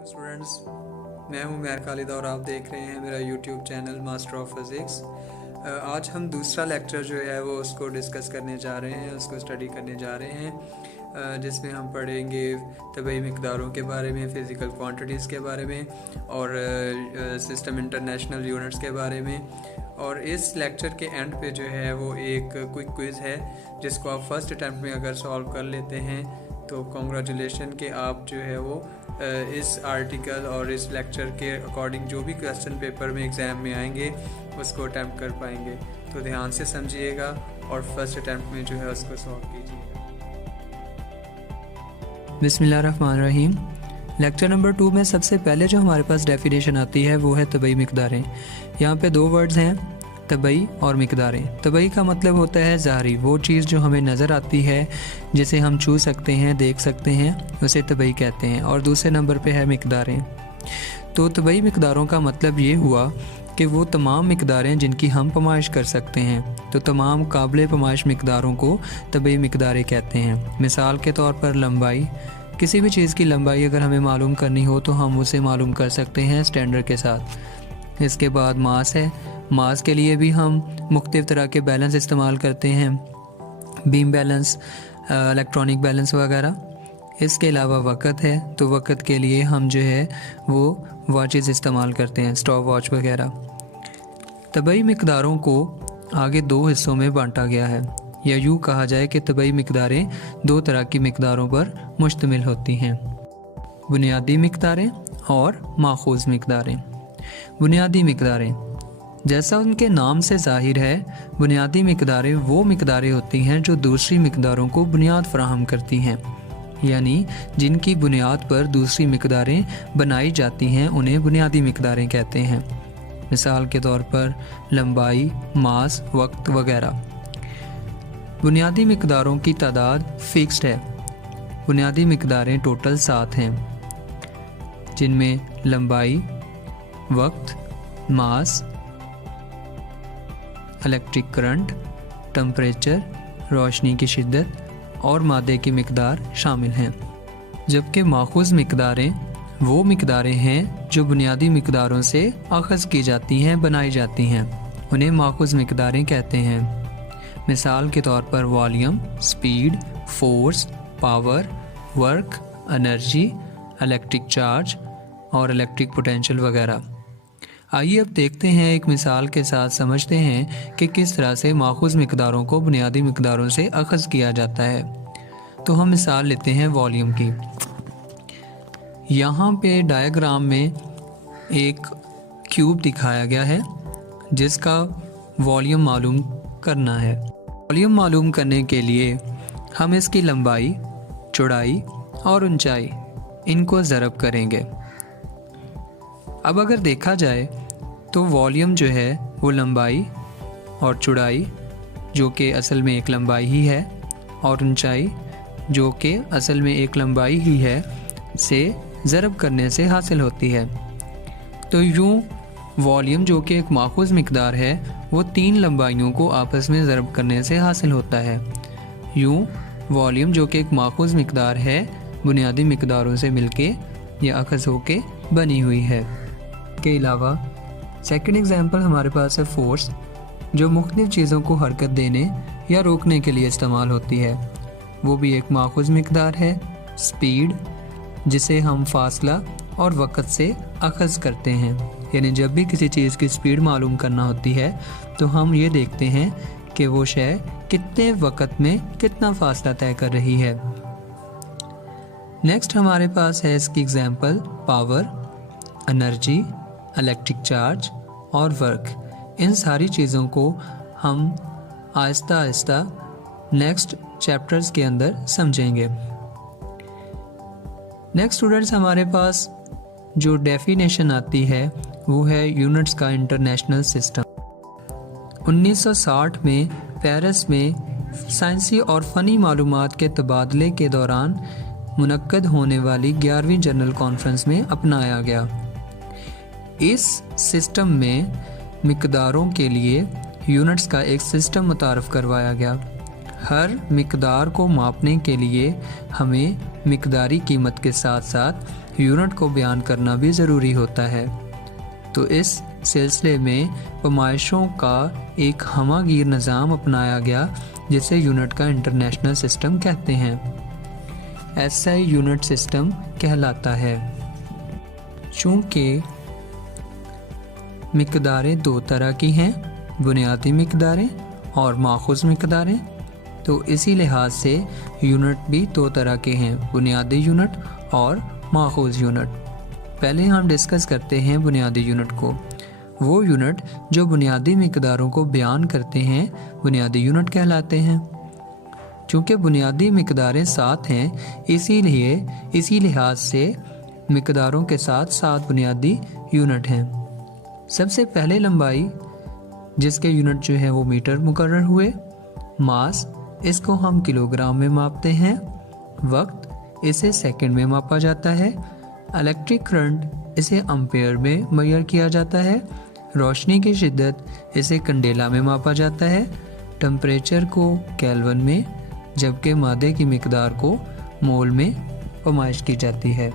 वालेकुम स्टूडेंट्स, मैं हूं मैर खालिद और आप देख रहे हैं मेरा YouTube channel master of physics. आज हम दूसरा लेक्चर जो है वो उसको डिस्कस करने जा रहे हैं, उसको स्टडी करने जा रहे हैं, जिसमें हम पढ़ेंगे तबई मिक़दारों के बारे में, फ़िज़िकल क्वांटिटीज़ के बारे में और सिस्टम इंटरनेशनल यूनिट्स के बारे में। और इस लेक्चर के एंड पे जो है वो एक क्विक क्विज़ है जिसको आप फर्स्ट अटैम्प्ट में अगर सॉल्व कर लेते हैं तो कॉन्ग्रेचुलेशन कि आप जो है वो इस आर्टिकल और इस लेक्चर के अकॉर्डिंग जो भी क्वेश्चन पेपर में एग्ज़ाम में आएंगे उसको अटैम्प्ट कर पाएंगे। तो ध्यान से समझिएगा और फर्स्ट अटैम्प्ट में जो है उसको सॉल्व कीजिएगा। बिस्मिल्लाहिर्रहमानिर्रहीम। लेक्चर नंबर 2 में सबसे पहले जो हमारे पास डेफिनेशन आती है वो है तबई मिक़दारें। यहाँ पे दो वर्ड्स हैं, तबई और मिक़दारें। तबई का मतलब होता है ज़ाहरी, वो चीज़ जो हमें नज़र आती है, जिसे हम छू सकते हैं, देख सकते हैं, उसे तबई कहते हैं। और दूसरे नंबर पे है मिक़दारें। तो तबई मिक़दारों का मतलब ये हुआ कि वो तमाम मिक़दारें जिनकी हम पमाइश कर सकते हैं। तो तमाम काबिल पमाइश मिक़दारों को तबई मिक़दारें कहते हैं। मिसाल के तौर पर लंबाई, किसी भी चीज़ की लंबाई अगर हमें मालूम करनी हो तो हम उसे मालूम कर सकते हैं स्टैंडर्ड के साथ। इसके बाद मास है, मास के लिए भी हम मुख्तलिफ़ तरह के बैलेंस इस्तेमाल करते हैं, बीम बैलेंस, इलेक्ट्रॉनिक बैलेंस वगैरह। इसके अलावा वक़्त है, तो वक़्त के लिए हम जो है वो वॉचेस इस्तेमाल करते हैं, स्टॉप वॉच वगैरह। तबई मिक़दारों को आगे दो हिस्सों में बांटा गया है, या यूँ कहा जाए कि तबई मिक़दारें दो तरह की मिक़दारों पर मुश्तमिल होती हैं, बुनियादी मिक़दारें और माखूज़ मिक़दारें। बुनियादी मिक़दारें, जैसा उनके नाम से ज़ाहिर है, बुनियादी मिक़दारें वो मिक़दारें होती हैं जो दूसरी मिक़दारों को बुनियाद फ़राहम करती हैं, यानी जिनकी बुनियाद पर दूसरी मिक़दारें बनाई जाती हैं, उन्हें बुनियादी मिक़दारें कहते हैं। मिसाल के तौर पर लंबाई, मास, वक्त वगैरह। बुनियादी मिक़दारों की तादाद फ़िक्स्ड है। बुनियादी मिक़दारें टोटल 7 हैं, जिनमें लंबाई, वक्त, मास, इलेक्ट्रिक करंट, टेम्परेचर, रोशनी की शिद्दत और मादे की मिक़दार शामिल हैं। जबकि माखूज़ मिक़दारें वो मिक़दारें हैं जो बुनियादी मिक़दारों से अख़ज़ की जाती हैं, बनाई जाती हैं, उन्हें माखूज़ मिक़दारें कहते हैं। मिसाल के तौर पर volume, speed, force, power, work, energy, electric charge और इलेक्ट्रिक पोटेंशियल वगैरह। आइए अब देखते हैं, एक मिसाल के साथ समझते हैं कि किस तरह से माखूज़ मिक़दारों को बुनियादी मिक़दारों से अख़ज़ किया जाता है। तो हम मिसाल लेते हैं वॉल्यूम की। यहाँ पे डायग्राम में एक क्यूब दिखाया गया है जिसका वॉल्यूम मालूम करना है। वॉल्यूम मालूम करने के लिए हम इसकी लंबाई, चौड़ाई और ऊंचाई इनको ज़रब करेंगे। अब अगर देखा जाए तो वॉल्यूम जो है वो लंबाई और चौड़ाई, जो कि असल में एक लंबाई ही है, और ऊंचाई जो कि असल में एक लंबाई ही है, से ज़रब करने से हासिल होती है। तो यूँ वॉल्यूम जो कि एक माखूज़ मिक़दार है वो 3 लंबाइयों को आपस में ज़रब करने से हासिल होता है। यूँ वॉल्यूम जो कि एक माखूज़ मिक़दार है बुनियादी मिक़दारों से मिलके या अख़ज़ होके बनी हुई है। के अलावा सेकंड एग्जांपल हमारे पास है फोर्स, जो मुख्तलिफ़ चीज़ों को हरकत देने या रोकने के लिए इस्तेमाल होती है, वो भी एक माखूज़ मिक़दार है। स्पीड, जिसे हम फासला और वक़्त से अख़ज़ करते हैं, यानी जब भी किसी चीज़ की स्पीड मालूम करना होती है तो हम ये देखते हैं कि वो शय कितने वक़्त में कितना फ़ासला तय कर रही है। नेक्स्ट हमारे पास है इसकी example power, energy, electric charge और वर्क। इन सारी चीज़ों को हम आहिस्ता आहिस्ता नेक्स्ट चैप्टर्स के अंदर समझेंगे। नेक्स्ट स्टूडेंट्स, हमारे पास जो डेफिनेशन आती है वो है यूनिट्स का इंटरनेशनल सिस्टम। 1960 में पेरिस में साइंसी और फ़नी मालूमात के तबादले के दौरान मुनक्कद होने वाली 11वीं जनरल कॉन्फ्रेंस में अपनाया गया। इस सिस्टम में मिक़दारों के लिए यूनिट्स का एक सिस्टम मुतारफ़ करवाया गया। हर मिकदार को मापने के लिए हमें मिकदारी कीमत के साथ साथ यूनिट को बयान करना भी ज़रूरी होता है। तो इस सिलसिले में पैमाइशों का एक हमागीर निज़ाम अपनाया गया जिसे यूनिट का इंटरनेशनल सिस्टम कहते हैं। SI यूनिट सिस्टम कहलाता है। चूँकि मिकदारें दो तरह की हैं, बुनियादी मिकदारें और माखूज़ मिकदारें, तो इसी लिहाज से यूनिट भी दो तरह के हैं, बुनियादी यूनिट और माखूज़ यूनिट। पहले हम डिस्कस करते हैं बुनियादी यूनिट को। वो यूनिट जो बुनियादी मिकदारों को बयान करते हैं बुनियादी यूनिट कहलाते हैं। चूँकि बुनियादी मिकदारें 7 हैं, इसीलिए इसी लिहाज से मिकदारों के साथ 7 बुनियादी यूनिट हैं। सबसे पहले लंबाई जिसके यूनिट जो है वो मीटर मुकर्रर हुए। मास, इसको हम किलोग्राम में मापते हैं। वक्त, इसे सेकंड में मापा जाता है। इलेक्ट्रिक करंट, इसे एम्पेयर में मेजर किया जाता है। रोशनी की शिद्दत, इसे कंडेला में मापा जाता है। टेम्परेचर को केल्विन में, जबकि मादे की मिकदार को मोल में पैमाइश की जाती है।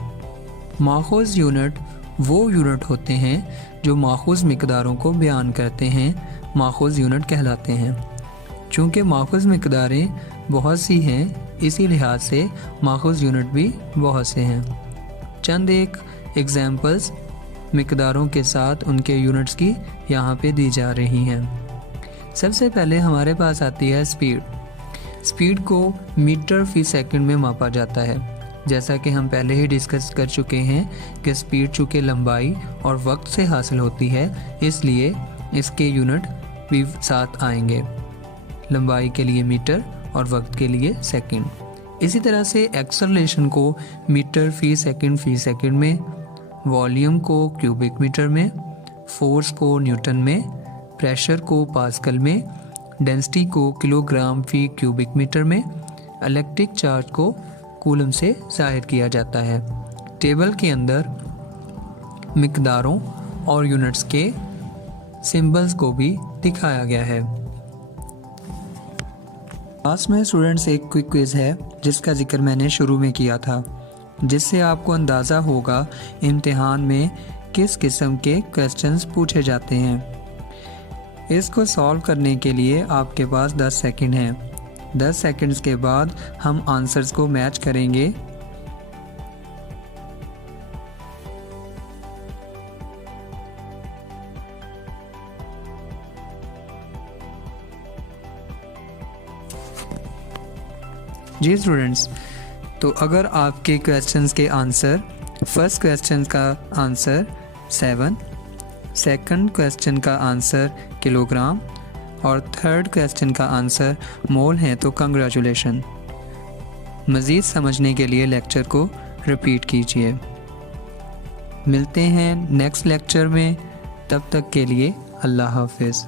माखूज़ यूनिट वो यूनिट होते हैं जो माखूज़ मिकदारों को बयान करते हैं, माखूज़ यूनिट कहलाते हैं। चूँकि माखूज़ मिकदारें बहुत सी हैं, इसी लिहाज से माखूज़ यूनिट भी बहुत से हैं। चंद एक एग्जाम्पल्स मिकदारों के साथ उनके यूनिट्स की यहाँ पे दी जा रही हैं। सबसे पहले हमारे पास आती है स्पीड। स्पीड को मीटर फी सेकंड में मापा जाता है। जैसा कि हम पहले ही डिस्कस कर चुके हैं कि स्पीड चूँकि लंबाई और वक्त से हासिल होती है, इसलिए इसके यूनिट भी साथ आएंगे, लंबाई के लिए मीटर और वक्त के लिए सेकंड। इसी तरह से एक्सेलरेशन को मीटर फी सेकंड में, वॉल्यूम को क्यूबिक मीटर में, फोर्स को न्यूटन में, प्रेशर को पास्कल में, डेंसिटी को किलोग्राम फी क्यूबिक मीटर में, इलेक्ट्रिक चार्ज को कूलम से ज़ाहिर किया जाता है। टेबल के अंदर मिकदारों और यूनिट्स के सिंबल्स को भी दिखाया गया है। क्लास में स्टूडेंट्स एक क्विक क्विज़ है जिसका जिक्र मैंने शुरू में किया था, जिससे आपको अंदाज़ा होगा इम्तिहान में किस किस्म के क्वेश्चंस पूछे जाते हैं। इसको सॉल्व करने के लिए आपके पास 10 सेकंड हैं। 10 सेकंड्स के बाद हम आंसर्स को मैच करेंगे। जी स्टूडेंट्स, तो अगर आपके क्वेश्चंस के आंसर, फर्स्ट क्वेश्चन का आंसर 7, सेकंड क्वेश्चन का आंसर किलोग्राम और थर्ड क्वेश्चन का आंसर मोल है, तो कंग्रेचुलेशन। मज़ीद समझने के लिए लेक्चर को रिपीट कीजिए। मिलते हैं नेक्स्ट लेक्चर में, तब तक के लिए अल्लाह हाफिज़।